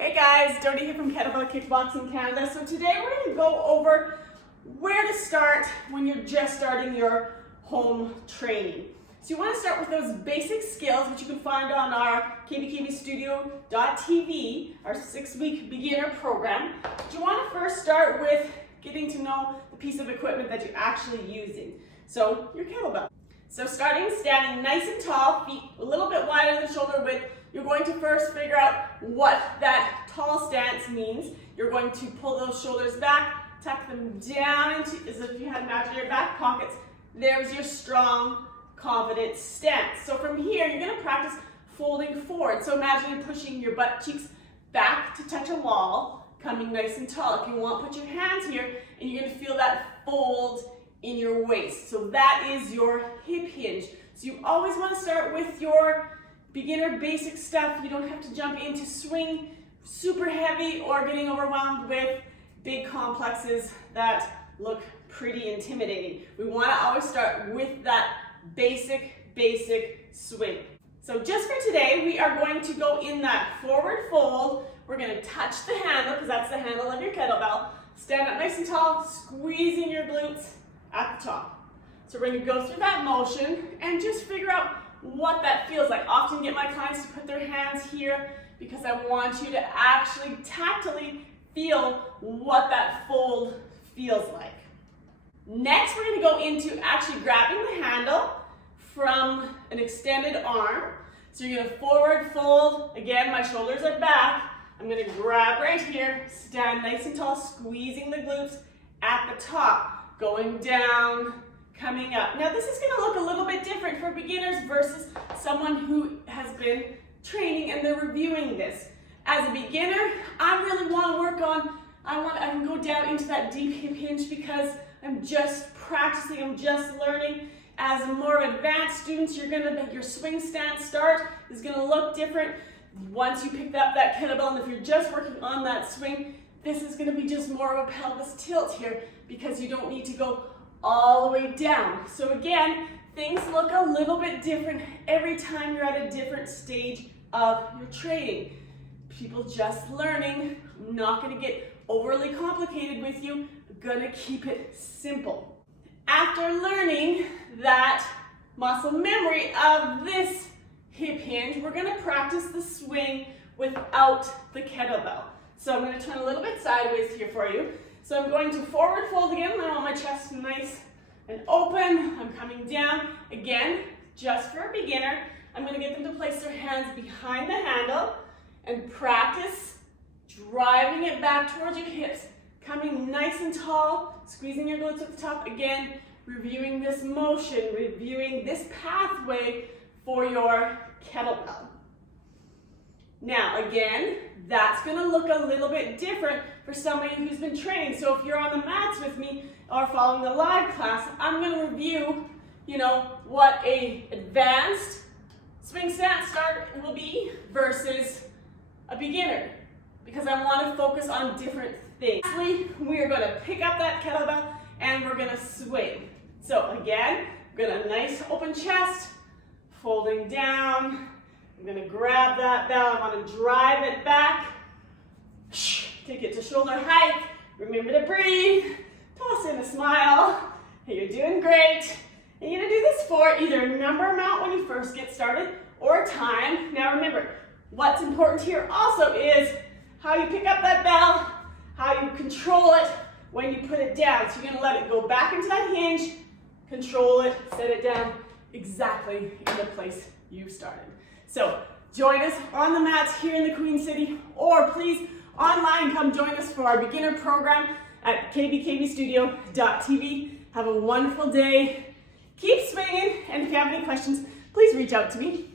Hey guys, Dodie here from Kettlebell Kickboxing Canada. So today we're going to go over where to start when you're just starting your home training. So you want to start with those basic skills, which you can find on our kbkbstudio.tv, our 6-week beginner program. But you want to first start with getting to know the piece of equipment that you're actually using. So your kettlebell. So standing nice and tall, feet a little bit wider than shoulder width, you're going to first figure out what that tall stance means. You're going to pull those shoulders back, tuck them down into, as if you had imagined your back pockets. There's your strong, confident stance. So from here, you're going to practice folding forward. So imagine pushing your butt cheeks back to touch a wall, coming nice and tall. If you want, put your hands here, and you're going to feel that fold in your waist. So that is your hip hinge. So you always want to start with your beginner basic stuff. You don't have to jump into swing super heavy or getting overwhelmed with big complexes that look pretty intimidating. We want to always start with that basic swing. So just for today, we are going to go in that forward fold. We're going to touch the handle, because that's the handle of your kettlebell. Stand up nice and tall, squeezing your glutes at the top. So we're going to go through that motion and just figure out what that feels like. I often get my clients to put their hands here because I want you to actually tactily feel what that fold feels like. Next, we're going to go into actually grabbing the handle from an extended arm. So you're going to forward fold. Again, my shoulders are back. I'm going to grab right here, stand nice and tall, squeezing the glutes at the top, going down, coming up. Now this is going to look a little bit different for beginners versus someone who has been training and they're reviewing this. As a beginner, I really want to work on, I can go down into that deep hip hinge because I'm just practicing, I'm just learning. As a more advanced students, your swing stance start is going to look different once you pick up that kettlebell. And if you're just working on that swing, this is going to be just more of a pelvis tilt here because you don't need to go all the way down. So again, things look a little bit different every time you're at a different stage of your training. People just learning. I'm not going to get overly complicated with you. I'm going to keep it simple. After learning that muscle memory of this hip hinge, we're going to practice the swing without the kettlebell. So I'm going to turn a little bit sideways here for you. So I'm going to forward fold again. I want my chest nice and open. I'm coming down. Again, just for a beginner, I'm going to get them to place their hands behind the handle and practice driving it back towards your hips, coming nice and tall, squeezing your glutes at the top. Again, reviewing this motion, reviewing this pathway for your kettlebell. Now, again, that's going to look a little bit different for somebody who's been trained. So if you're on the mats with me or following the live class, I'm going to review, what a advanced swing stance start will be versus a beginner, because I want to focus on different things. Lastly, we are going to pick up that kettlebell and we're going to swing. So again, we're going to nice open chest, folding down. I'm going to grab that bell. I want to drive it back. Take it to shoulder height. Remember to breathe. Toss in a smile. Hey, you're doing great. And you're going to do this for either a number amount when you first get started or a time. Now remember, what's important here also is how you pick up that bell, how you control it when you put it down. So you're going to let it go back into that hinge, control it, set it down exactly in the place you started. So join us on the mats here in the Queen City, or please online come join us for our beginner program at kbkbstudio.tv. Have a wonderful day. Keep swinging, and if you have any questions, please reach out to me.